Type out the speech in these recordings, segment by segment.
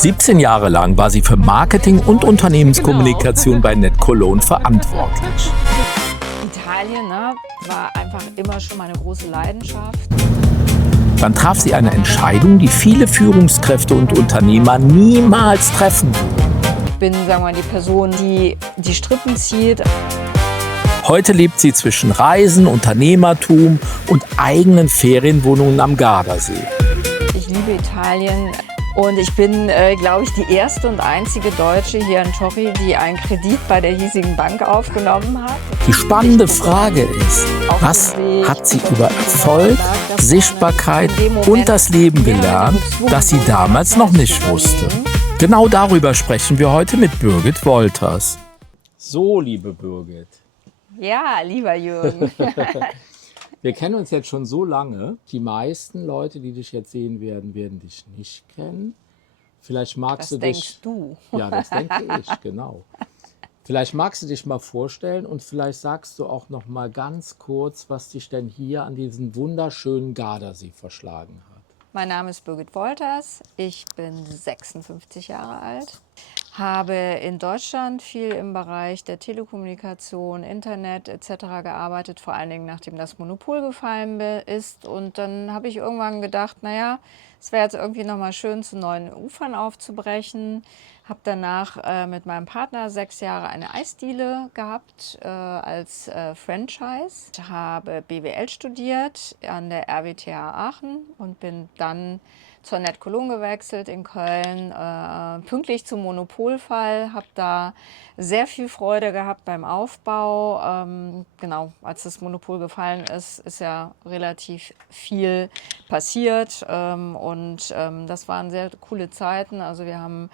17 Jahre lang war sie für Marketing und Unternehmenskommunikation bei NetCologne verantwortlich. Italien, ne, war einfach immer schon meine große Leidenschaft. Dann traf sie eine Entscheidung, die viele Führungskräfte und Unternehmer niemals treffen würden. Ich bin, sagen wir mal, die Person, die die Strippen zieht. Heute lebt sie zwischen Reisen, Unternehmertum und eigenen Ferienwohnungen am Gardasee. Ich liebe Italien und ich bin, glaube ich, die erste und einzige Deutsche hier in Torri, die einen Kredit bei der hiesigen Bank aufgenommen hat. Die spannende Frage ist, was hat sie über Erfolg, Sichtbarkeit und das Leben gelernt, das sie damals noch nicht wusste? Genau darüber sprechen wir heute mit Birgit Wolters. So, liebe Birgit. Ja, lieber Jürgen. Wir kennen uns jetzt schon so lange. Die meisten Leute, die dich jetzt sehen werden, werden dich nicht kennen. Vielleicht magst Das du dich. denkst du. Ja, das denke ich, genau. Vielleicht magst du dich mal vorstellen und vielleicht sagst du auch noch mal ganz kurz, was dich denn hier an diesen wunderschönen Gardasee verschlagen hat. Mein Name ist Birgit Wolters, ich bin 56 Jahre alt, habe in Deutschland viel im Bereich der Telekommunikation, Internet etc. gearbeitet, vor allen Dingen nachdem das Monopol gefallen ist. Und dann habe ich irgendwann gedacht, naja, es wäre jetzt irgendwie nochmal schön, zu neuen Ufern aufzubrechen. Habe danach mit meinem Partner 6 Jahre eine Eisdiele gehabt als Franchise. Ich habe BWL studiert an der RWTH Aachen und bin dann zur NetCologne gewechselt in Köln, pünktlich zum Monopolfall, habe da sehr viel Freude gehabt beim Aufbau. Genau, als das Monopol gefallen ist, ist ja relativ viel passiert das waren sehr coole Zeiten. Also wir haben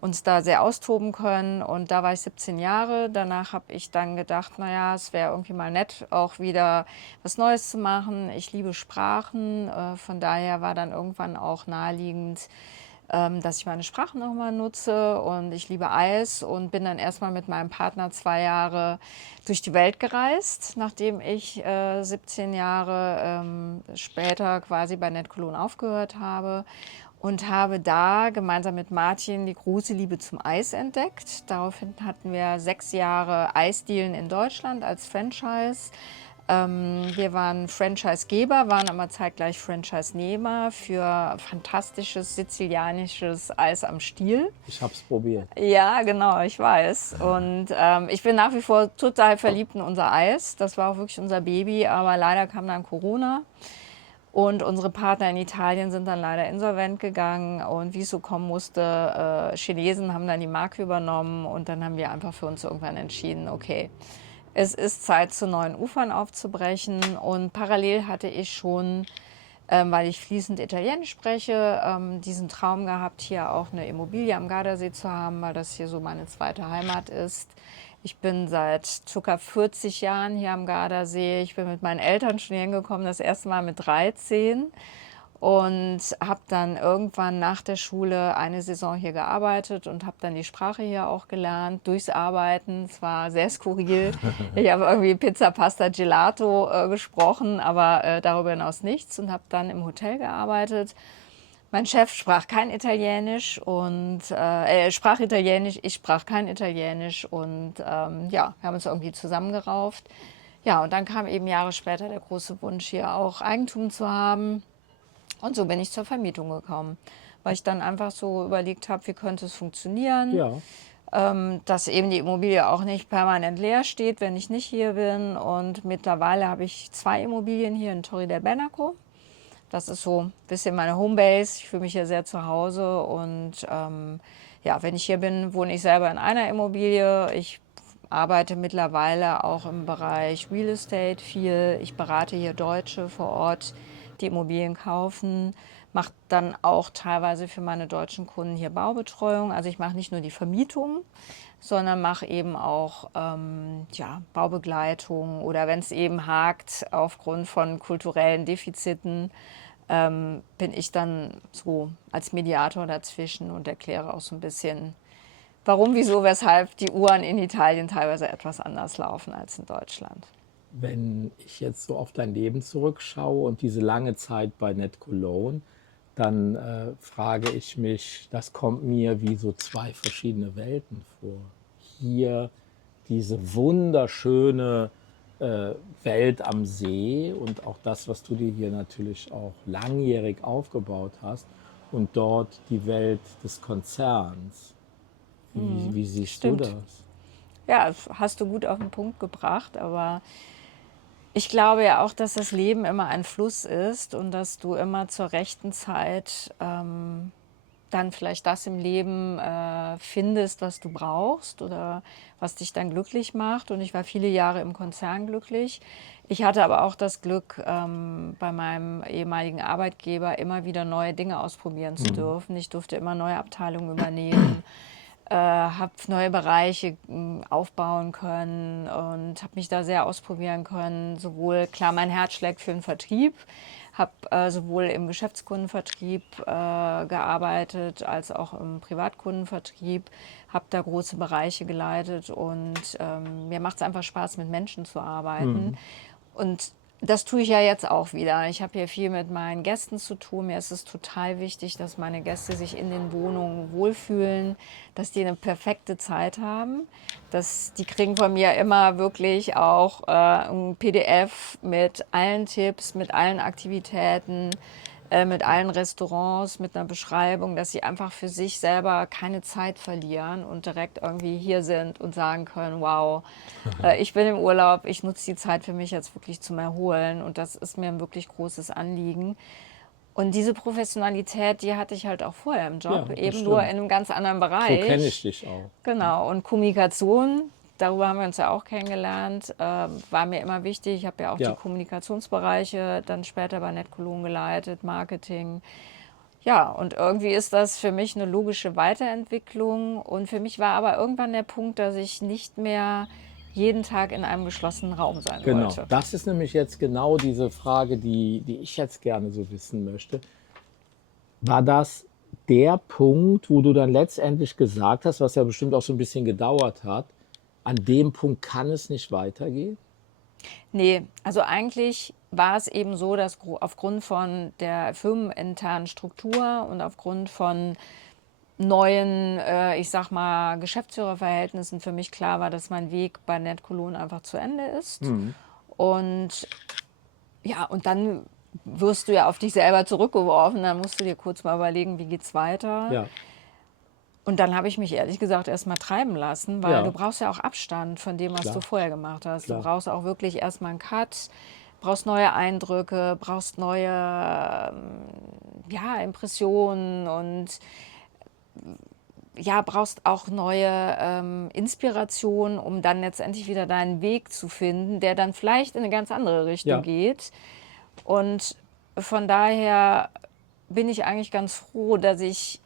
uns da sehr austoben können und da war ich 17 Jahre. Danach habe ich dann gedacht, naja, es wäre irgendwie mal nett, auch wieder was Neues zu machen. Ich liebe Sprachen, von daher war dann irgendwann auch naheliegend, dass ich meine Sprachen nochmal nutze und ich liebe Eis und bin dann erstmal mit meinem Partner 2 Jahre durch die Welt gereist, nachdem ich 17 Jahre später quasi bei NetCologne aufgehört habe. Und habe da gemeinsam mit Martin die große Liebe zum Eis entdeckt. Daraufhin hatten wir 6 Jahre Eisdielen in Deutschland als Franchise. Wir waren Franchisegeber, waren aber zeitgleich Franchise-Nehmer für fantastisches sizilianisches Eis am Stiel. Ich habe es probiert. Ja, genau, ich weiß. Und ich bin nach wie vor total verliebt in unser Eis. Das war auch wirklich unser Baby, aber leider kam dann Corona. Und unsere Partner in Italien sind dann leider insolvent gegangen und wie es so kommen musste, Chinesen haben dann die Marke übernommen und dann haben wir einfach für uns irgendwann entschieden, okay, es ist Zeit, zu neuen Ufern aufzubrechen und parallel hatte ich schon, weil ich fließend Italienisch spreche, diesen Traum gehabt, hier auch eine Immobilie am Gardasee zu haben, weil das hier so meine zweite Heimat ist. Ich bin seit ca. 40 Jahren hier am Gardasee. Ich bin mit meinen Eltern schon hingekommen, das erste Mal mit 13 und habe dann irgendwann nach der Schule eine Saison hier gearbeitet und habe dann die Sprache hier auch gelernt, durchs Arbeiten. Es war sehr skurril. Ich habe irgendwie Pizza, Pasta, Gelato gesprochen, aber darüber hinaus nichts und habe dann im Hotel gearbeitet. Mein Chef sprach kein Italienisch und sprach Italienisch, ich sprach kein Italienisch und ja, wir haben uns irgendwie zusammengerauft. Ja, und dann kam eben Jahre später der große Wunsch, hier auch Eigentum zu haben. Und so bin ich zur Vermietung gekommen, weil ich dann einfach so überlegt habe, wie könnte es funktionieren, dass eben die Immobilie auch nicht permanent leer steht, wenn ich nicht hier bin. Und mittlerweile habe ich 2 Immobilien hier in Torri del Benaco. Das ist so ein bisschen meine Homebase. Ich fühle mich hier sehr zu Hause und ja, wenn ich hier bin, wohne ich selber in einer Immobilie. Ich arbeite mittlerweile auch im Bereich Real Estate viel. Ich berate hier Deutsche vor Ort, die Immobilien kaufen, mache dann auch teilweise für meine deutschen Kunden hier Baubetreuung. Also ich mache nicht nur die Vermietung, sondern mache eben auch ja, Baubegleitung oder wenn es eben hakt aufgrund von kulturellen Defiziten, bin ich dann so als Mediator dazwischen und erkläre auch so ein bisschen, warum, wieso, weshalb die Uhren in Italien teilweise etwas anders laufen als in Deutschland. Wenn ich jetzt so auf dein Leben zurückschaue und diese lange Zeit bei NetCologne, dann frage ich mich, das kommt mir wie so zwei verschiedene Welten vor. Hier diese wunderschöne Welt am See und auch das, was du dir hier natürlich auch langjährig aufgebaut hast und dort die Welt des Konzerns. Wie siehst du Stimmt. das? Ja, das hast du gut auf den Punkt gebracht, aber ich glaube ja auch, dass das Leben immer ein Fluss ist und dass du immer zur rechten Zeit dann vielleicht das im Leben findest, was du brauchst oder was dich dann glücklich macht. Und ich war viele Jahre im Konzern glücklich. Ich hatte aber auch das Glück, bei meinem ehemaligen Arbeitgeber immer wieder neue Dinge ausprobieren zu dürfen. Ich durfte immer neue Abteilungen übernehmen, habe neue Bereiche aufbauen können und habe mich da sehr ausprobieren können. Sowohl, klar, mein Herz schlägt für den Vertrieb, habe sowohl im Geschäftskundenvertrieb gearbeitet als auch im Privatkundenvertrieb, habe da große Bereiche geleitet und mir macht es einfach Spaß, mit Menschen zu arbeiten. Und das tue ich ja jetzt auch wieder. Ich habe hier viel mit meinen Gästen zu tun. Mir ist es total wichtig, dass meine Gäste sich in den Wohnungen wohlfühlen, dass die eine perfekte Zeit haben. Die kriegen von mir immer wirklich auch ein PDF mit allen Tipps, mit allen Aktivitäten, mit allen Restaurants, mit einer Beschreibung, dass sie einfach für sich selber keine Zeit verlieren und direkt irgendwie hier sind und sagen können, wow, ich bin im Urlaub, ich nutze die Zeit für mich jetzt wirklich zum Erholen und das ist mir ein wirklich großes Anliegen. Und diese Professionalität, die hatte ich halt auch vorher im Ja, Job, das eben nur in stimmt. einem ganz anderen So kenne ich Bereich. dich auch. Genau, und Kommunikation, darüber haben wir uns ja auch kennengelernt, war mir immer wichtig. Ich habe ja auch die Ja, Kommunikationsbereiche dann später bei NetCologne geleitet, Marketing. Ja, und irgendwie ist das für mich eine logische Weiterentwicklung. Und für mich war aber irgendwann der Punkt, dass ich nicht mehr jeden Tag in einem geschlossenen Raum sein genau. wollte. Das ist nämlich jetzt genau diese Frage, die ich jetzt gerne so wissen möchte. War das der Punkt, wo du dann letztendlich gesagt hast, was ja bestimmt auch so ein bisschen gedauert hat, an dem Punkt kann es nicht weitergehen? Nee, also eigentlich war es eben so, dass aufgrund von der firmeninternen Struktur und aufgrund von neuen, ich sag mal, Geschäftsführerverhältnissen für mich klar war, dass mein Weg bei NetCologne einfach zu Ende ist. Und ja, und dann wirst du ja auf dich selber zurückgeworfen, dann musst du dir kurz mal überlegen, wie geht's weiter. Ja, Und dann habe ich mich ehrlich gesagt erstmal treiben lassen, weil du ja, brauchst ja auch Abstand von dem, was du klar, vorher gemacht hast. Du klar. brauchst auch wirklich erstmal einen Cut, brauchst neue Eindrücke, brauchst neue ja, Impressionen und ja, brauchst auch neue Inspirationen, um dann letztendlich wieder deinen Weg zu finden, der dann vielleicht in eine ganz andere Richtung Ja, geht. Und von daher bin ich eigentlich ganz froh, dass ich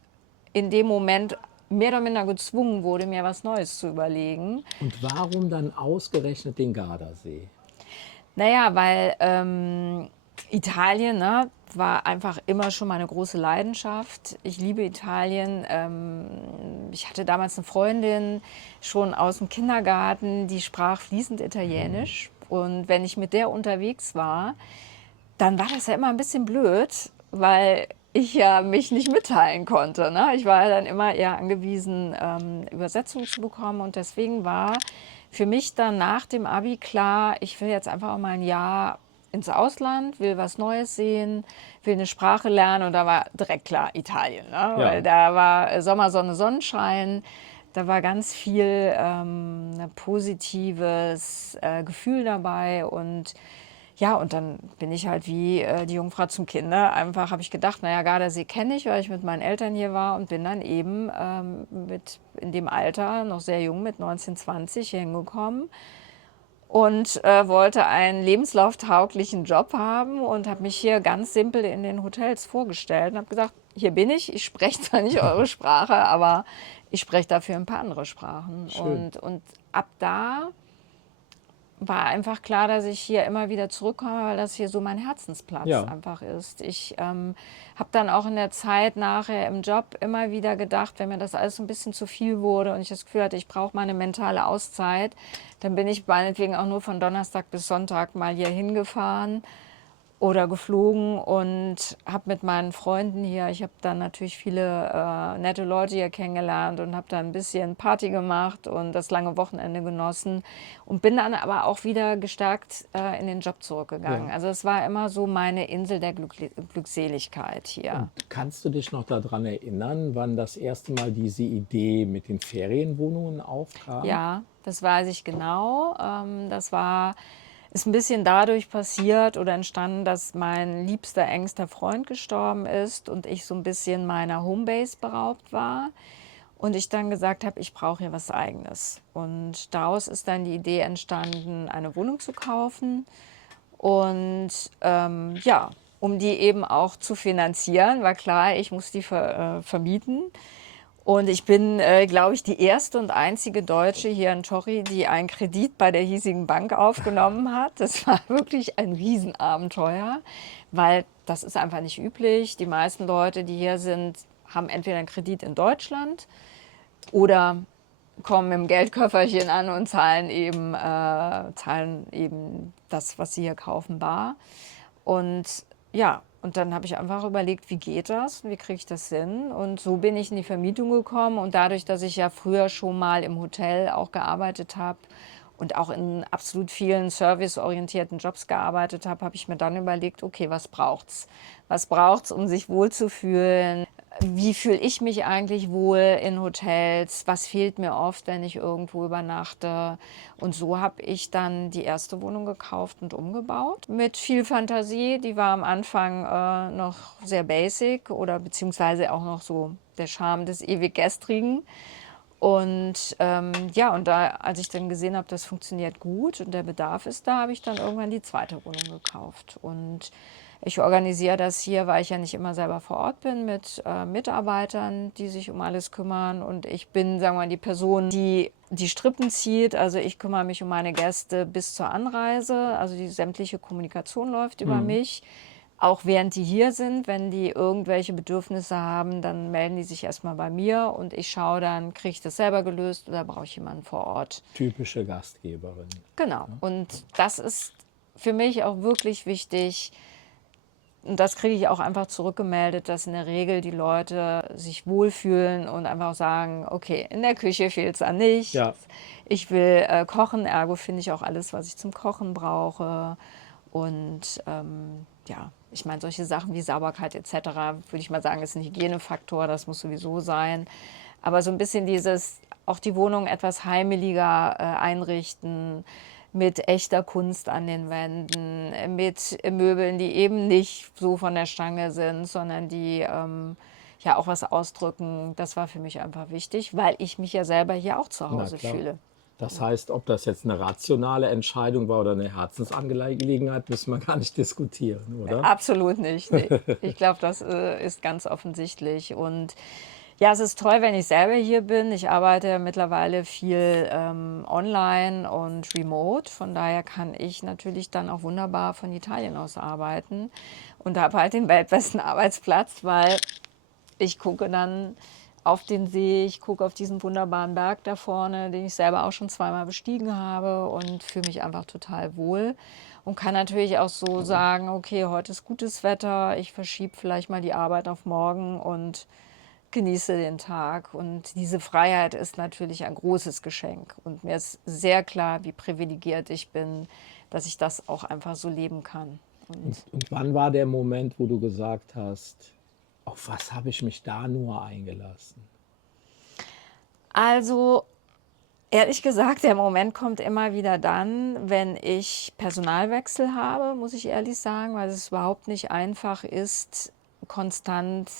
in dem Moment mehr oder minder gezwungen wurde, mir was Neues zu überlegen. und warum dann ausgerechnet den Gardasee? Naja, weil Italien, ne, war einfach immer schon meine große Leidenschaft. Ich liebe Italien. Ich hatte damals eine Freundin schon aus dem Kindergarten, die sprach fließend Italienisch. Und wenn ich mit der unterwegs war, dann war das ja immer ein bisschen blöd, weil ich ja mich nicht mitteilen konnte. Ne? Ich war ja dann immer eher angewiesen, Übersetzungen zu bekommen. Und deswegen war für mich dann nach dem Abi klar, ich will jetzt einfach auch mal ein Jahr ins Ausland, will was Neues sehen, will eine Sprache lernen. Und da war direkt klar Italien. Ne? Weil Ja, da war Sommer, Sonne, Sonnenschein. Da war ganz viel positives Gefühl dabei und ja, und dann bin ich halt wie die Jungfrau zum Kinde. Einfach habe ich gedacht, naja, Gardasee kenne ich, weil ich mit meinen Eltern hier war und bin dann eben in dem Alter, noch sehr jung, mit 19, 20 hier hingekommen und wollte einen lebenslauftauglichen Job haben und habe mich hier ganz simpel in den Hotels vorgestellt und habe gesagt, hier bin ich spreche zwar nicht eure Sprache, aber ich spreche dafür ein paar andere Sprachen. schön. Und ab da war einfach klar, dass ich hier immer wieder zurückkomme, weil das hier so mein Herzensplatz Ja, einfach ist. Ich habe dann auch in der Zeit nachher im Job immer wieder gedacht, wenn mir das alles so ein bisschen zu viel wurde und ich das Gefühl hatte, ich brauche mal eine mentale Auszeit, dann bin ich meinetwegen auch nur von Donnerstag bis Sonntag mal hier hingefahren oder geflogen und habe mit meinen Freunden hier, ich habe dann natürlich viele nette Leute hier kennengelernt und habe dann ein bisschen Party gemacht und das lange Wochenende genossen und bin dann aber auch wieder gestärkt in den Job zurückgegangen. Ja. Also es war immer so meine Insel der Glückseligkeit hier. Kannst du dich noch daran erinnern, wann das erste Mal diese Idee mit den Ferienwohnungen aufkam? Ja, das weiß ich genau. Ist ein bisschen dadurch passiert oder entstanden, dass mein liebster, engster Freund gestorben ist und ich so ein bisschen meiner Homebase beraubt war. Und ich dann gesagt habe, ich brauche hier was Eigenes. Und daraus ist dann die Idee entstanden, eine Wohnung zu kaufen. Und ja, um die eben auch zu finanzieren, war klar, ich muss die vermieten. Und ich bin, glaube ich, die erste und einzige Deutsche hier in Torri, die einen Kredit bei der hiesigen Bank aufgenommen hat. Das war wirklich ein Riesenabenteuer, weil das ist einfach nicht üblich. Die meisten Leute, die hier sind, haben entweder einen Kredit in Deutschland oder kommen mit dem Geldköfferchen an und zahlen eben das, was sie hier kaufen, bar. Und ja, und dann habe ich einfach überlegt, wie geht das? Wie kriege ich das hin? Und so bin ich in die Vermietung gekommen. Und dadurch, dass ich ja früher schon mal im Hotel auch gearbeitet habe und auch in absolut vielen serviceorientierten Jobs gearbeitet habe, habe ich mir dann überlegt, okay, was braucht's? Was braucht's, um sich wohlzufühlen? Wie fühle ich mich eigentlich wohl in Hotels? Was fehlt mir oft, wenn ich irgendwo übernachte? Und so habe ich dann die erste Wohnung gekauft und umgebaut. Mit viel Fantasie. Die war am Anfang noch sehr basic oder beziehungsweise auch noch so der Charme des Ewiggestrigen. Und ja, und da, als ich dann gesehen habe, das funktioniert gut und der Bedarf ist da, habe ich dann irgendwann die zweite Wohnung gekauft. Und ich organisiere das hier, weil ich ja nicht immer selber vor Ort bin, mit Mitarbeitern, die sich um alles kümmern. Und ich bin, sagen wir mal, die Person, die die Strippen zieht. Also ich kümmere mich um meine Gäste bis zur Anreise. Also die sämtliche Kommunikation läuft über mich. Auch während die hier sind, wenn die irgendwelche Bedürfnisse haben, dann melden die sich erstmal bei mir und ich schaue dann, kriege ich das selber gelöst oder brauche ich jemanden vor Ort. Typische Gastgeberin. Genau. Und das ist für mich auch wirklich wichtig. Und das kriege ich auch einfach zurückgemeldet, dass in der Regel die Leute sich wohlfühlen und einfach sagen, okay, in der Küche fehlt es an nichts. Ja. Ich will kochen, ergo finde ich auch alles, was ich zum Kochen brauche. Und ja, ich meine, solche Sachen wie Sauberkeit etc., würde ich mal sagen, ist ein Hygienefaktor, das muss sowieso sein. Aber so ein bisschen auch die Wohnung etwas heimeliger einrichten, mit echter Kunst an den Wänden, mit Möbeln, die eben nicht so von der Stange sind, sondern die ja auch was ausdrücken. Das war für mich einfach wichtig, weil ich mich ja selber hier auch zu Hause fühle. Das heißt, ob das jetzt eine rationale Entscheidung war oder eine Herzensangelegenheit, müssen wir gar nicht diskutieren, oder? Absolut nicht. Nee. Ich glaube, das ist ganz offensichtlich. Und ja, es ist toll, wenn ich selber hier bin. Ich arbeite mittlerweile viel online und remote. Von daher kann ich natürlich dann auch wunderbar von Italien aus arbeiten und habe halt den weltbesten Arbeitsplatz, weil ich gucke dann auf den See, ich gucke auf diesen wunderbaren Berg da vorne, den ich selber auch schon zweimal bestiegen habe und fühle mich einfach total wohl. Und kann natürlich auch so sagen, okay, heute ist gutes Wetter, ich verschiebe vielleicht mal die Arbeit auf morgen und genieße den Tag. Und diese Freiheit ist natürlich ein großes Geschenk. Und mir ist sehr klar, wie privilegiert ich bin, dass ich das auch einfach so leben kann. Und wann war der Moment, wo du gesagt hast, auf was habe ich mich da nur eingelassen? Also ehrlich gesagt, der Moment kommt immer wieder dann, wenn ich Personalwechsel habe, muss ich ehrlich sagen, weil es überhaupt nicht einfach ist, konstant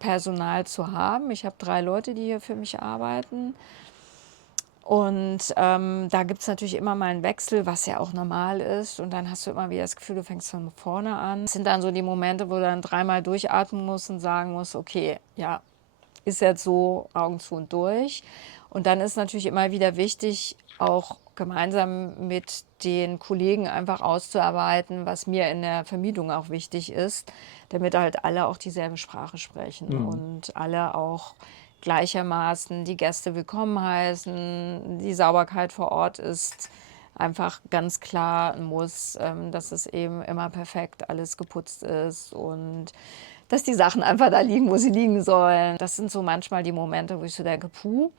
Personal zu haben. Ich habe 3 Leute, die hier für mich arbeiten. Und da gibt es natürlich immer mal einen Wechsel, was ja auch normal ist. Und dann hast du immer wieder das Gefühl, du fängst von vorne an. Das sind dann so die Momente, wo du dann 3-mal durchatmen musst und sagen musst, okay, ja, ist jetzt so, Augen zu und durch. Und dann ist natürlich immer wieder wichtig, auch gemeinsam mit den Kollegen einfach auszuarbeiten, was mir in der Vermietung auch wichtig ist, damit halt alle auch dieselbe Sprache sprechen und alle auch gleichermaßen die Gäste willkommen heißen, die Sauberkeit vor Ort ist einfach ganz klar muss, dass es eben immer perfekt alles geputzt ist und dass die Sachen einfach da liegen, wo sie liegen sollen. Das sind so manchmal die Momente, wo ich so denke, puh.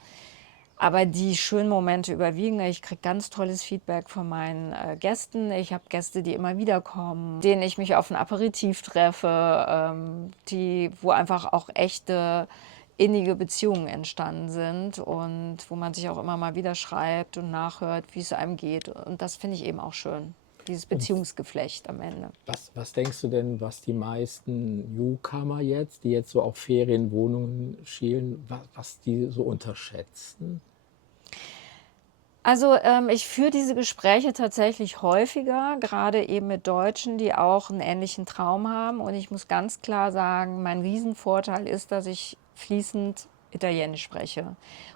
Aber die schönen Momente überwiegen. Ich kriege ganz tolles Feedback von meinen Gästen. Ich habe Gäste, die immer wieder kommen, denen ich mich auf ein Aperitif treffe, wo einfach auch echte innige Beziehungen entstanden sind und wo man sich auch immer mal wieder schreibt und nachhört, wie es einem geht. Und das finde ich eben auch schön, dieses Beziehungsgeflecht am Ende. Was denkst du denn, was die meisten Newcomer jetzt, die jetzt so auf Ferienwohnungen schielen, was die so unterschätzen? Also ich führe diese Gespräche tatsächlich häufiger, gerade eben mit Deutschen, die auch einen ähnlichen Traum haben. Und ich muss ganz klar sagen, mein Riesenvorteil ist, dass ich fließend Italienisch spreche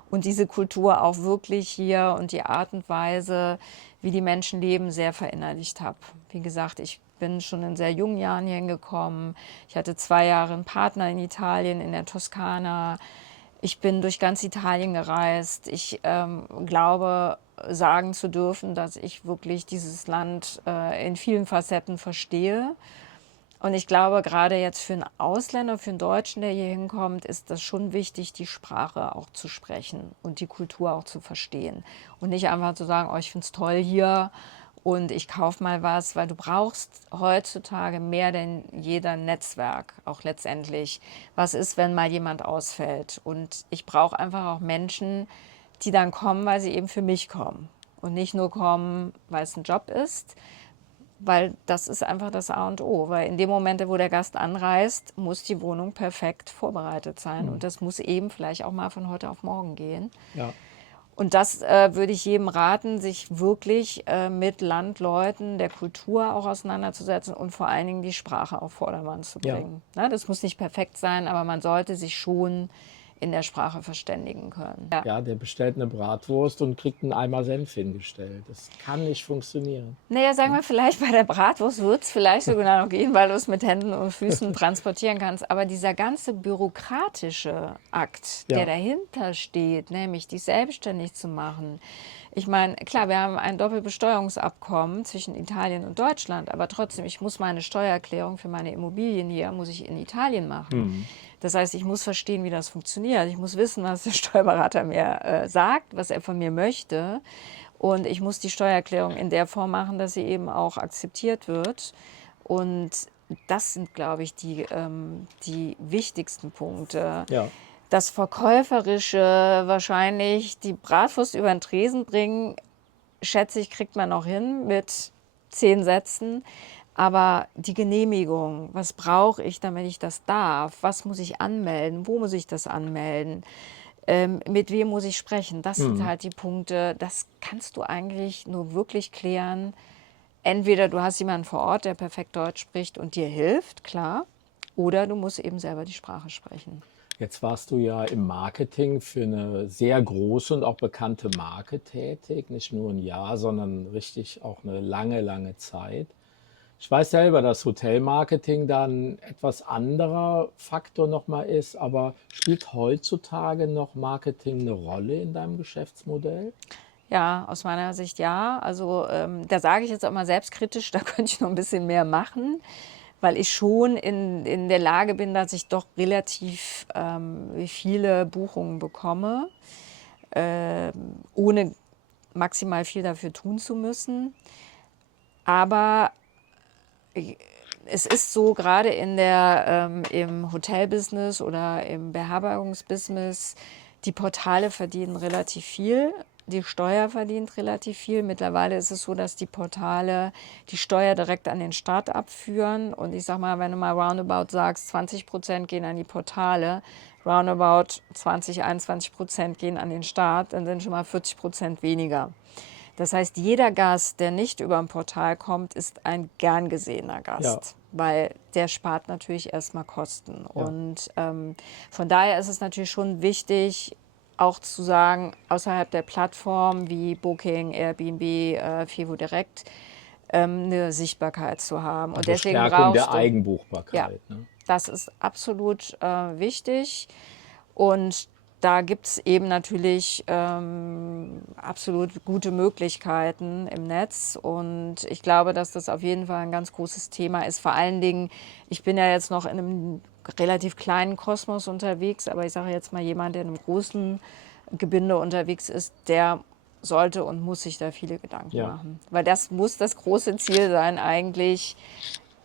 und diese Kultur auch wirklich hier und die Art und Weise, wie die Menschen leben, sehr verinnerlicht habe. Wie gesagt, ich bin schon in sehr jungen Jahren hier hingekommen. Ich hatte 2 Jahre einen Partner in Italien, in der Toskana. Ich bin durch ganz Italien gereist. Ich glaube, sagen zu dürfen, dass ich wirklich dieses Land in vielen Facetten verstehe. Und ich glaube, gerade jetzt für einen Ausländer, für einen Deutschen, der hier hinkommt, ist das schon wichtig, die Sprache auch zu sprechen und die Kultur auch zu verstehen. Und nicht einfach zu sagen, oh, ich finde es toll hier und ich kaufe mal was, weil du brauchst heutzutage mehr denn jeder Netzwerk, auch letztendlich. Was ist, wenn mal jemand ausfällt? Und ich brauche einfach auch Menschen, die dann kommen, weil sie eben für mich kommen. Und nicht nur kommen, weil es ein Job ist, weil das ist einfach das A und O. Weil in dem Moment, wo der Gast anreist, muss die Wohnung perfekt vorbereitet sein. Und das muss eben vielleicht auch mal von heute auf morgen gehen. Ja. Und das würde ich jedem raten, sich wirklich mit Landleuten, der Kultur auch auseinanderzusetzen und vor allen Dingen die Sprache auf Vordermann zu bringen. Ja. Das muss nicht perfekt sein, aber man sollte sich schon in der Sprache verständigen können. Ja, der bestellt eine Bratwurst und kriegt einen Eimer Senf hingestellt. Das kann nicht funktionieren. Naja, sagen wir vielleicht bei der Bratwurst wird es vielleicht sogar noch gehen, weil du es mit Händen und Füßen transportieren kannst. Aber dieser ganze bürokratische Akt, der dahinter steht, nämlich dich selbstständig zu machen. Ich meine, klar, wir haben ein Doppelbesteuerungsabkommen zwischen Italien und Deutschland, aber trotzdem, ich muss meine Steuererklärung für meine Immobilien hier, muss ich in Italien machen. Das heißt, ich muss verstehen, wie das funktioniert. Ich muss wissen, was der Steuerberater mir sagt, was er von mir möchte. Und ich muss die Steuererklärung in der Form machen, dass sie eben auch akzeptiert wird. Und das sind, glaube ich, die wichtigsten Punkte. Ja. Das Verkäuferische, wahrscheinlich die Bratwurst über den Tresen bringen, schätze ich, kriegt man noch hin mit 10 Sätzen. Aber die Genehmigung, was brauche ich, damit ich das darf? Was muss ich anmelden? Wo muss ich das anmelden? Mit wem muss ich sprechen? Das sind halt die Punkte, das kannst du eigentlich nur wirklich klären. Entweder du hast jemanden vor Ort, der perfekt Deutsch spricht und dir hilft, klar, oder du musst eben selber die Sprache sprechen. Jetzt warst du ja im Marketing für eine sehr große und auch bekannte Marke tätig. Nicht nur ein Jahr, sondern richtig auch eine lange, lange Zeit. Ich weiß selber, dass Hotelmarketing dann etwas anderer Faktor nochmal ist, aber spielt heutzutage noch Marketing eine Rolle in deinem Geschäftsmodell? Ja, aus meiner Sicht ja. Also da sage ich jetzt auch mal selbstkritisch, da könnte ich noch ein bisschen mehr machen, weil ich schon in der Lage bin, dass ich doch relativ viele Buchungen bekomme, ohne maximal viel dafür tun zu müssen. Aber es ist so, gerade im Hotelbusiness oder im Beherbergungsbusiness, die Portale verdienen relativ viel, die Steuer verdient relativ viel. Mittlerweile ist es so, dass die Portale die Steuer direkt an den Staat abführen. Und ich sag mal, wenn du mal roundabout sagst, 20% gehen an die Portale, roundabout 21% gehen an den Staat, dann sind schon mal 40% weniger. Das heißt, jeder Gast, der nicht über ein Portal kommt, ist ein gern gesehener Gast, weil der spart natürlich erstmal Kosten. Ja. Und von daher ist es natürlich schon wichtig, auch zu sagen, außerhalb der Plattform wie Booking, Airbnb, Fevo Direct, eine Sichtbarkeit zu haben. Und Also deswegen Stärkung der brauchst du, Eigenbuchbarkeit. Ne? das ist absolut wichtig. Und da gibt es eben natürlich absolut gute Möglichkeiten im Netz. Und ich glaube, dass das auf jeden Fall ein ganz großes Thema ist. Vor allen Dingen, ich bin ja jetzt noch in einem relativ kleinen Kosmos unterwegs, aber ich sage jetzt mal, jemand, der in einem großen Gebinde unterwegs ist, der sollte und muss sich da viele Gedanken machen. Weil das muss das große Ziel sein, eigentlich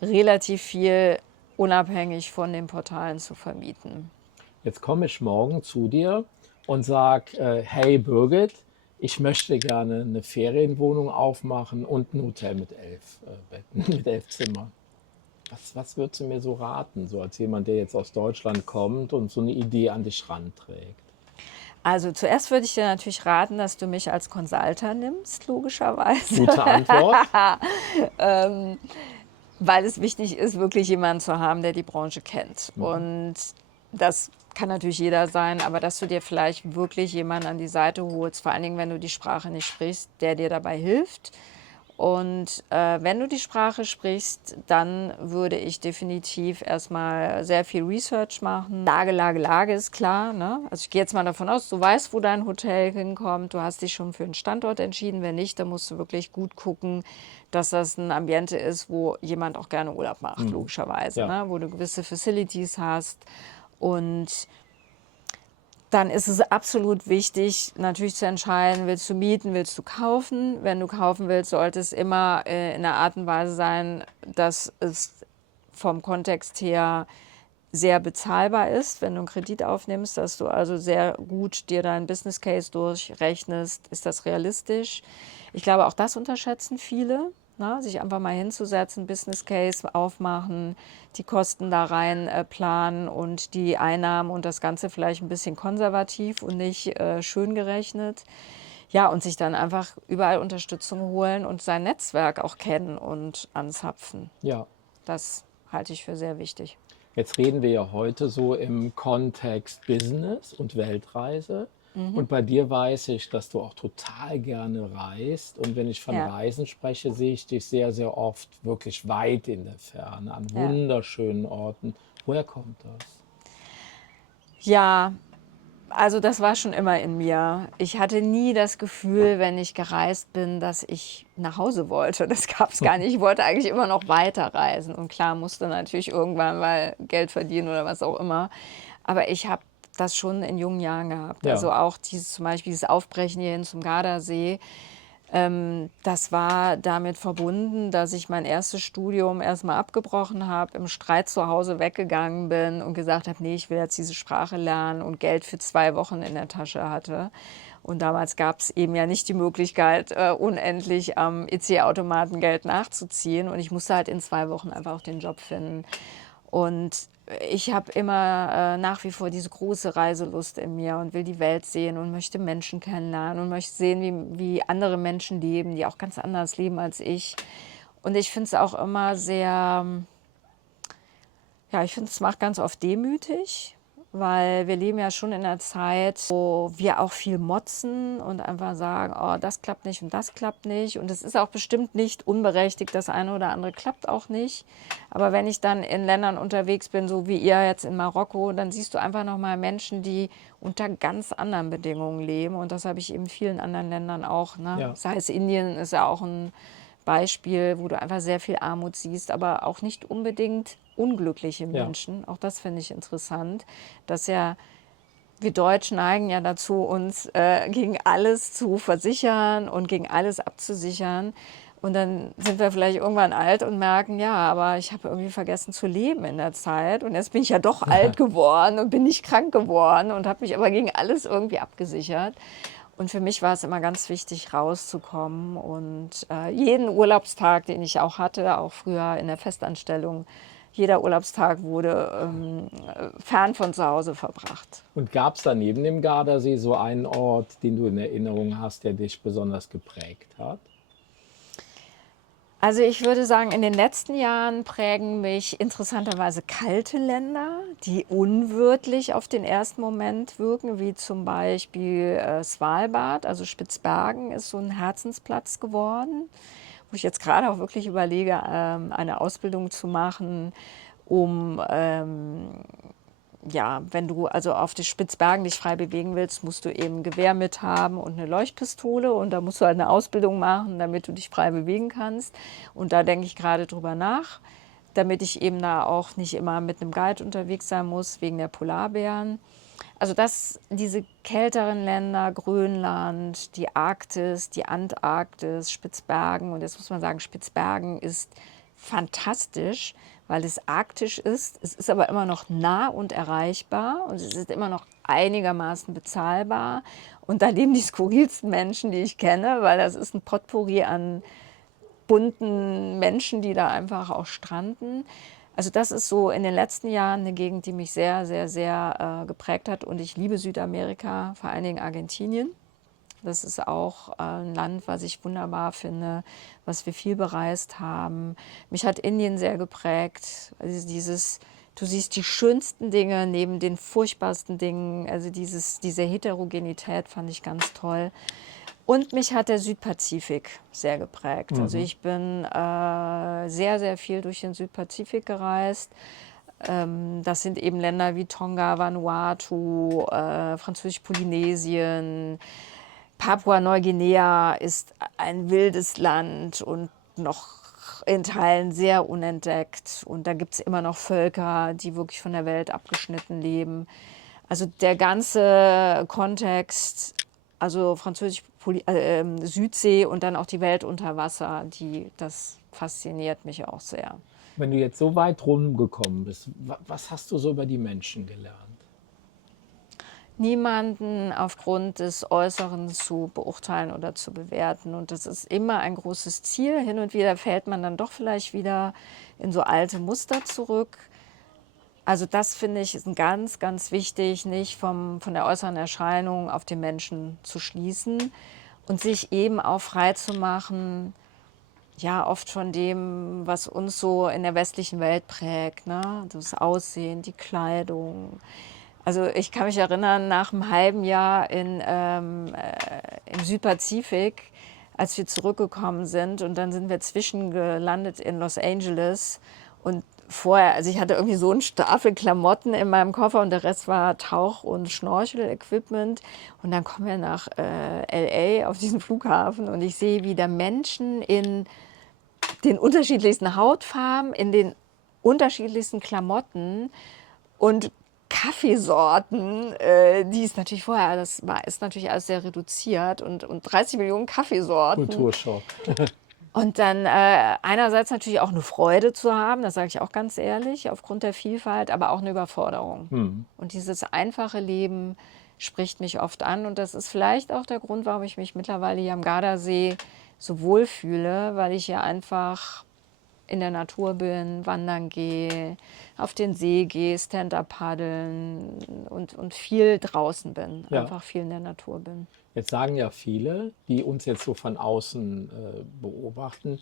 relativ viel unabhängig von den Portalen zu vermieten. Jetzt komme ich morgen zu dir und sage, hey Birgit, ich möchte gerne eine Ferienwohnung aufmachen und ein Hotel mit 11 Betten, mit 11 Zimmern. Was würdest du mir so raten, so als jemand, der jetzt aus Deutschland kommt und so eine Idee an dich ranträgt? Also zuerst würde ich dir natürlich raten, dass du mich als Consultant nimmst, logischerweise. Gute Antwort. Weil es wichtig ist, wirklich jemanden zu haben, der die Branche kennt. Und das kann natürlich jeder sein, aber dass du dir vielleicht wirklich jemanden an die Seite holst, vor allen Dingen, wenn du die Sprache nicht sprichst, der dir dabei hilft. Und wenn du die Sprache sprichst, dann würde ich definitiv erstmal sehr viel Research machen. Lage ist klar, ne? Also ich gehe jetzt mal davon aus, du weißt, wo dein Hotel hinkommt, du hast dich schon für einen Standort entschieden. Wenn nicht, dann musst du wirklich gut gucken, dass das ein Ambiente ist, wo jemand auch gerne Urlaub macht, logischerweise, Ja. ne? Wo du gewisse Facilities hast. Und dann ist es absolut wichtig, natürlich zu entscheiden, willst du mieten, willst du kaufen. Wenn du kaufen willst, sollte es immer in einer Art und Weise sein, dass es vom Kontext her sehr bezahlbar ist, wenn du einen Kredit aufnimmst, dass du also sehr gut dir deinen Business Case durchrechnest. Ist das realistisch? Ich glaube, auch das unterschätzen viele. Ne? Sich einfach mal hinzusetzen, Business Case aufmachen, die Kosten da rein planen und die Einnahmen und das Ganze vielleicht ein bisschen konservativ und nicht schön gerechnet. Ja, und sich dann einfach überall Unterstützung holen und sein Netzwerk auch kennen und anzapfen. Ja. Das halte ich für sehr wichtig. Jetzt reden wir ja heute so im Kontext Business und Weltreise. Und bei dir weiß ich, dass du auch total gerne reist. Und wenn ich von Ja. Reisen spreche, sehe ich dich sehr, sehr oft wirklich weit in der Ferne, an Ja. wunderschönen Orten. Woher kommt das? Ja, also das war schon immer in mir. Ich hatte nie das Gefühl, wenn ich gereist bin, dass ich nach Hause wollte. Das gab es gar nicht. Ich wollte eigentlich immer noch weiterreisen. Und klar, musste natürlich irgendwann mal Geld verdienen oder was auch immer. Aber ich habe das schon in jungen Jahren gehabt. Ja. Also auch zum Beispiel dieses Aufbrechen hierhin zum Gardasee. Das war damit verbunden, dass ich mein erstes Studium erstmal abgebrochen habe, im Streit zu Hause weggegangen bin und gesagt habe, nee, ich will jetzt diese Sprache lernen und Geld für 2 Wochen in der Tasche hatte. Und damals gab es eben ja nicht die Möglichkeit, unendlich am EC-Automaten Geld nachzuziehen. Und ich musste halt in 2 Wochen einfach auch den Job finden. Und ich habe immer nach wie vor diese große Reiselust in mir und will die Welt sehen und möchte Menschen kennenlernen und möchte sehen, wie andere Menschen leben, die auch ganz anders leben als ich. Und ich finde es auch immer sehr, ja, ich finde es macht ganz oft demütig, weil wir leben ja schon in einer Zeit, wo wir auch viel motzen und einfach sagen, oh, das klappt nicht und das klappt nicht. Und es ist auch bestimmt nicht unberechtigt, das eine oder andere klappt auch nicht. Aber wenn ich dann in Ländern unterwegs bin, so wie ihr jetzt in Marokko, dann siehst du einfach nochmal Menschen, die unter ganz anderen Bedingungen leben. Und das habe ich in vielen anderen Ländern auch. Ne? Ja. Sei es Indien, ist ja auch ein Beispiel, wo du einfach sehr viel Armut siehst, aber auch nicht unbedingt unglückliche Menschen. Auch das finde ich interessant, dass ja wir Deutschen neigen ja dazu, uns gegen alles zu versichern und gegen alles abzusichern. Und dann sind wir vielleicht irgendwann alt und merken, ja, aber ich habe irgendwie vergessen zu leben in der Zeit. Und jetzt bin ich ja doch alt geworden und bin nicht krank geworden und habe mich aber gegen alles irgendwie abgesichert. Und für mich war es immer ganz wichtig, rauszukommen. Und jeden Urlaubstag, den ich auch hatte, auch früher in der Festanstellung, jeder Urlaubstag wurde fern von zu Hause verbracht. Und gab es da neben dem Gardasee so einen Ort, den du in Erinnerung hast, der dich besonders geprägt hat? Also ich würde sagen, in den letzten Jahren prägen mich interessanterweise kalte Länder, die unwirtlich auf den ersten Moment wirken, wie zum Beispiel Svalbard, also Spitzbergen ist so ein Herzensplatz geworden, wo ich jetzt gerade auch wirklich überlege, eine Ausbildung zu machen, um ja, wenn du also auf den Spitzbergen dich frei bewegen willst, musst du eben ein Gewehr mit haben und eine Leuchtpistole. Und da musst du halt eine Ausbildung machen, damit du dich frei bewegen kannst. Und da denke ich gerade drüber nach, damit ich eben da auch nicht immer mit einem Guide unterwegs sein muss, wegen der Polarbären. Also diese kälteren Länder, Grönland, die Arktis, die Antarktis, Spitzbergen. Und jetzt muss man sagen, Spitzbergen ist fantastisch, weil es arktisch ist. Es ist aber immer noch nah und erreichbar und es ist immer noch einigermaßen bezahlbar. Und da leben die skurrilsten Menschen, die ich kenne, weil das ist ein Potpourri an bunten Menschen, die da einfach auch stranden. Also das ist so in den letzten Jahren eine Gegend, die mich sehr, sehr, sehr geprägt hat. Und ich liebe Südamerika, vor allen Dingen Argentinien. Das ist auch ein Land, was ich wunderbar finde, was wir viel bereist haben. Mich hat Indien sehr geprägt. Also du siehst die schönsten Dinge neben den furchtbarsten Dingen. Also diese Heterogenität fand ich ganz toll. Und mich hat der Südpazifik sehr geprägt. Also ich bin sehr, sehr viel durch den Südpazifik gereist. Das sind eben Länder wie Tonga, Vanuatu, Französisch-Polynesien. Papua-Neuguinea ist ein wildes Land und noch in Teilen sehr unentdeckt. Und da gibt es immer noch Völker, die wirklich von der Welt abgeschnitten leben. Also der ganze Kontext, also Südsee und dann auch die Welt unter Wasser, das fasziniert mich auch sehr. Wenn du jetzt so weit rumgekommen bist, was hast du so über die Menschen gelernt? Niemanden aufgrund des Äußeren zu beurteilen oder zu bewerten. Und das ist immer ein großes Ziel. Hin und wieder fällt man dann doch vielleicht wieder in so alte Muster zurück. Also das finde ich ist ganz, ganz wichtig, nicht von der äußeren Erscheinung auf den Menschen zu schließen und sich eben auch frei zu machen, ja, oft von dem, was uns so in der westlichen Welt prägt, ne? Das Aussehen, die Kleidung. Also ich kann mich erinnern, nach einem halben Jahr im Südpazifik, als wir zurückgekommen sind und dann sind wir zwischengelandet in Los Angeles und vorher, also ich hatte irgendwie so einen Stapel Klamotten in meinem Koffer und der Rest war Tauch- und Schnorchel-Equipment und dann kommen wir nach LA auf diesen Flughafen und ich sehe wieder Menschen in den unterschiedlichsten Hautfarben, in den unterschiedlichsten Klamotten und Kaffeesorten, die ist natürlich vorher, ist natürlich alles sehr reduziert und 30 Millionen Kaffeesorten. Kulturschock. Und dann einerseits natürlich auch eine Freude zu haben, das sage ich auch ganz ehrlich, aufgrund der Vielfalt, aber auch eine Überforderung. Und dieses einfache Leben spricht mich oft an und das ist vielleicht auch der Grund, warum ich mich mittlerweile hier am Gardasee so wohlfühle, weil ich hier einfach in der Natur bin, wandern gehe, auf den See gehe, Stand-up paddeln und viel draußen bin, Ja. einfach viel in der Natur bin. Jetzt sagen ja viele, die uns jetzt so von außen beobachten,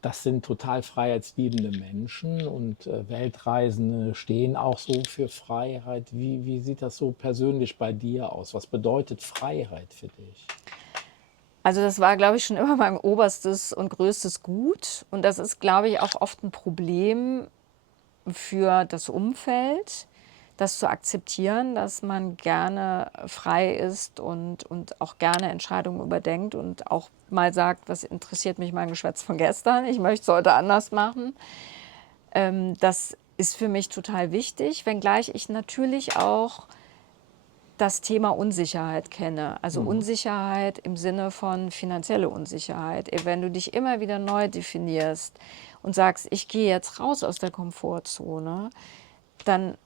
das sind total freiheitsliebende Menschen und Weltreisende stehen auch so für Freiheit. Wie sieht das so persönlich bei dir aus? Was bedeutet Freiheit für dich? Also das war, glaube ich, schon immer mein oberstes und größtes Gut. Und das ist, glaube ich, auch oft ein Problem für das Umfeld, das zu akzeptieren, dass man gerne frei ist und auch gerne Entscheidungen überdenkt und auch mal sagt, was interessiert mich mein Geschwätz von gestern, ich möchte es heute anders machen. Das ist für mich total wichtig, wenngleich ich natürlich auch das Thema Unsicherheit kenne. Also Unsicherheit im Sinne von finanzielle Unsicherheit. Wenn du dich immer wieder neu definierst und sagst, ich gehe jetzt raus aus der Komfortzone, dann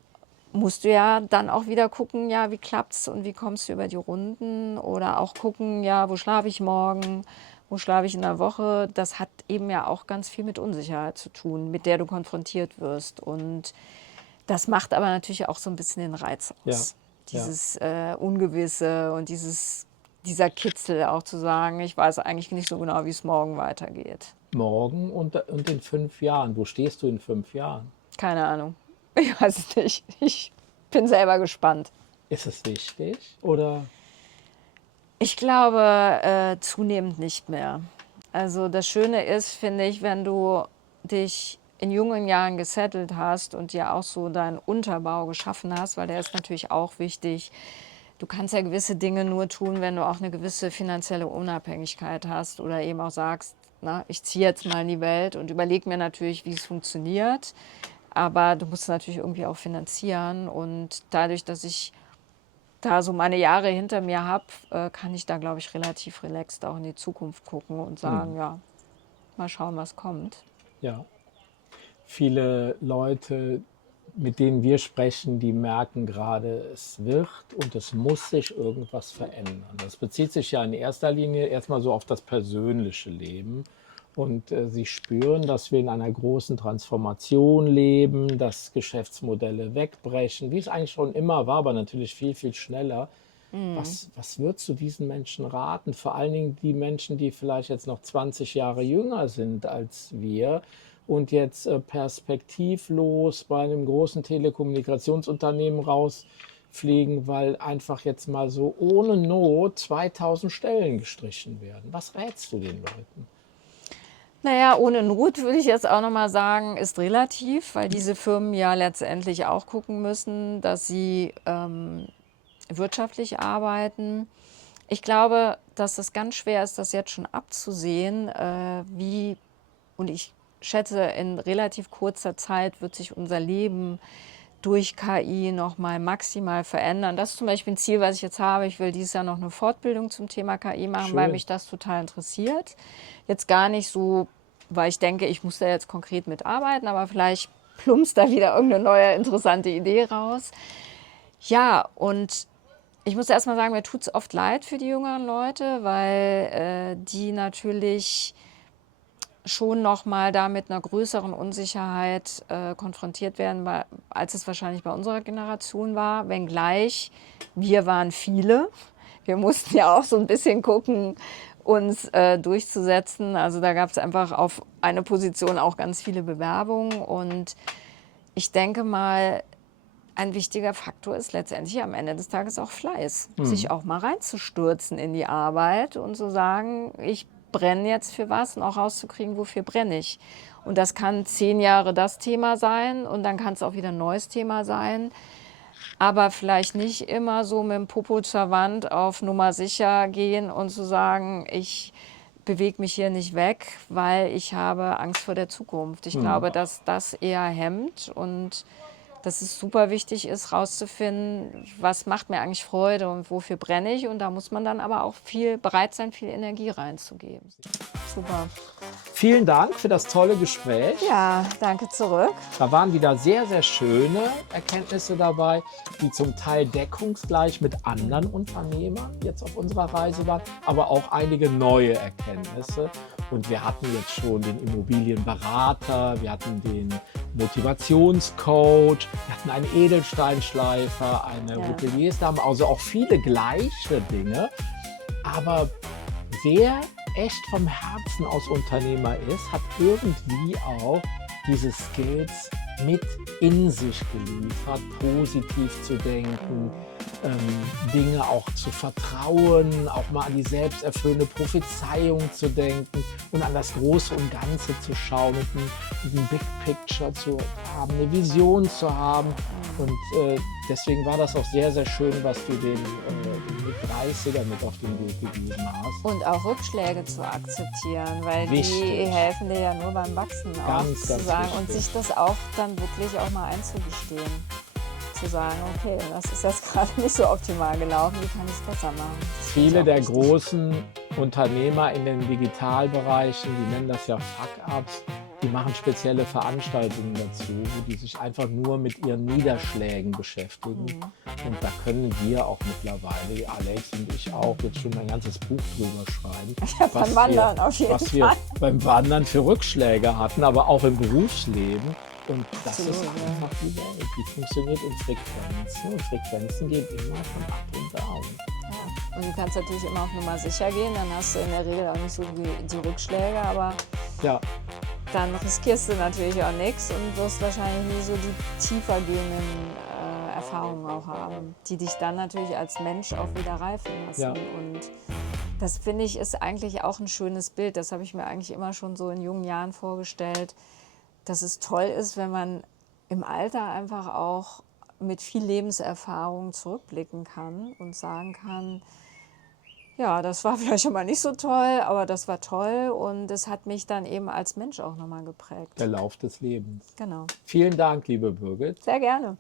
musst du ja dann auch wieder gucken, ja, wie klappt's und wie kommst du über die Runden oder auch gucken, ja, wo schlafe ich morgen, wo schlafe ich in der Woche. Das hat eben ja auch ganz viel mit Unsicherheit zu tun, mit der du konfrontiert wirst. Und das macht aber natürlich auch so ein bisschen den Reiz aus. Ja. Dieses Ungewisse und dieser Kitzel auch zu sagen, ich weiß eigentlich nicht so genau, wie es morgen weitergeht. Morgen und in 5 Jahren. Wo stehst du in 5 Jahren? Keine Ahnung. Ich weiß es nicht. Ich bin selber gespannt. Ist es wichtig oder? Ich glaube zunehmend nicht mehr. Also das Schöne ist, finde ich, wenn du dich in jungen Jahren gesettelt hast und dir auch so deinen Unterbau geschaffen hast, weil der ist natürlich auch wichtig. Du kannst ja gewisse Dinge nur tun, wenn du auch eine gewisse finanzielle Unabhängigkeit hast oder eben auch sagst, na, ich ziehe jetzt mal in die Welt und überlege mir natürlich, wie es funktioniert. Aber du musst es natürlich irgendwie auch finanzieren. Und dadurch, dass ich da so meine Jahre hinter mir habe, kann ich da, glaube ich, relativ relaxed auch in die Zukunft gucken und sagen, ja, mal schauen, was kommt. Ja. Viele Leute, mit denen wir sprechen, die merken gerade, es wird und es muss sich irgendwas verändern. Das bezieht sich ja in erster Linie erstmal so auf das persönliche Leben. Und sie spüren, dass wir in einer großen Transformation leben, dass Geschäftsmodelle wegbrechen, wie es eigentlich schon immer war, aber natürlich viel, viel schneller. Was würdest du diesen Menschen raten? Vor allen Dingen die Menschen, die vielleicht jetzt noch 20 Jahre jünger sind als wir und jetzt perspektivlos bei einem großen Telekommunikationsunternehmen rausfliegen, weil einfach jetzt mal so ohne Not 2000 Stellen gestrichen werden. Was rätst du den Leuten? Naja, ohne Not würde ich jetzt auch nochmal sagen, ist relativ, weil diese Firmen ja letztendlich auch gucken müssen, dass sie wirtschaftlich arbeiten. Ich glaube, dass es ganz schwer ist, das jetzt schon abzusehen, und ich schätze, in relativ kurzer Zeit wird sich unser Leben durch KI nochmal maximal verändern. Das ist zum Beispiel ein Ziel, was ich jetzt habe. Ich will dieses Jahr noch eine Fortbildung zum Thema KI machen, weil mich das total interessiert. Jetzt gar nicht so, weil ich denke, ich muss da jetzt konkret mitarbeiten, aber vielleicht plumpst da wieder irgendeine neue interessante Idee raus. Ja, und ich muss erst mal sagen, mir tut es oft leid für die jüngeren Leute, weil die natürlich schon noch mal da mit einer größeren Unsicherheit konfrontiert werden, als es wahrscheinlich bei unserer Generation war. Wenngleich, wir waren viele. Wir mussten ja auch so ein bisschen gucken, uns durchzusetzen. Also da gab es einfach auf eine Position auch ganz viele Bewerbungen. Und ich denke mal, ein wichtiger Faktor ist letztendlich am Ende des Tages auch Fleiß. Sich auch mal reinzustürzen in die Arbeit und zu sagen, ich brenne jetzt für was und auch rauszukriegen, wofür brenne ich. Und das kann 10 Jahre das Thema sein und dann kann es auch wieder ein neues Thema sein. Aber vielleicht nicht immer so mit dem Popo zur Wand auf Nummer sicher gehen und zu sagen, ich bewege mich hier nicht weg, weil ich habe Angst vor der Zukunft. Ich glaube, dass das eher hemmt und dass es super wichtig ist, rauszufinden, was macht mir eigentlich Freude und wofür brenne ich. Und da muss man dann aber auch bereit sein, viel Energie reinzugeben. Super. Vielen Dank für das tolle Gespräch. Ja, danke zurück. Da waren wieder sehr, sehr schöne Erkenntnisse dabei, die zum Teil deckungsgleich mit anderen Unternehmern jetzt auf unserer Reise waren, aber auch einige neue Erkenntnisse. Und wir hatten jetzt schon den Immobilienberater, wir hatten den Motivationscoach, wir hatten einen Edelsteinschleifer, eine Hoteliersdame, also auch viele gleiche Dinge. Aber wer echt vom Herzen aus Unternehmer ist, hat irgendwie auch diese Skills mit in sich geliefert, positiv zu denken, Dinge auch zu vertrauen, auch mal an die selbsterfüllende Prophezeiung zu denken und an das Große und Ganze zu schauen, ein Big Picture zu haben, eine Vision zu haben. Und deswegen war das auch sehr, sehr schön, was du den Mit-30er mit auf den Weg gegeben hast. Und auch Rückschläge zu akzeptieren, weil Wichtig. Die helfen dir ja nur beim Wachsen Ganz, auch ganz zu sagen wichtig. und sich das auch dann wirklich auch mal einzugestehen. Zu sagen, okay, das ist jetzt gerade nicht so optimal gelaufen, wie kann ich es besser machen? Das finde ich Viele auch der wichtig. großen Unternehmer in den Digitalbereichen, die nennen das ja Fuck-Ups, die machen spezielle Veranstaltungen dazu, wo die sich einfach nur mit ihren Niederschlägen beschäftigen. Und da können wir auch mittlerweile, Alex und ich auch, jetzt schon ein ganzes Buch drüber schreiben. Ja, beim Wandern auf jeden was wir Fall. beim Wandern für Rückschläge hatten, aber auch im Berufsleben. Und das ist Absolut, ja. einfach die Welt. Die funktioniert in Frequenzen. Und Frequenzen gehen immer von up und down. Ja. Und du kannst natürlich immer auf Nummer sicher gehen, dann hast du in der Regel auch nicht so die Rückschläge, aber Ja, dann riskierst du natürlich auch nichts und wirst wahrscheinlich nie so die tiefer gehenden Erfahrungen auch haben, die dich dann natürlich als Mensch auch wieder reifen lassen. Ja. Und das finde ich ist eigentlich auch ein schönes Bild. Das habe ich mir eigentlich immer schon so in jungen Jahren vorgestellt. dass es toll ist, wenn man im Alter einfach auch mit viel Lebenserfahrung zurückblicken kann und sagen kann, ja, das war vielleicht schon mal nicht so toll, aber das war toll und es hat mich dann eben als Mensch auch nochmal geprägt. Der Lauf des Lebens. Genau. Vielen Dank, liebe Birgit. Sehr gerne.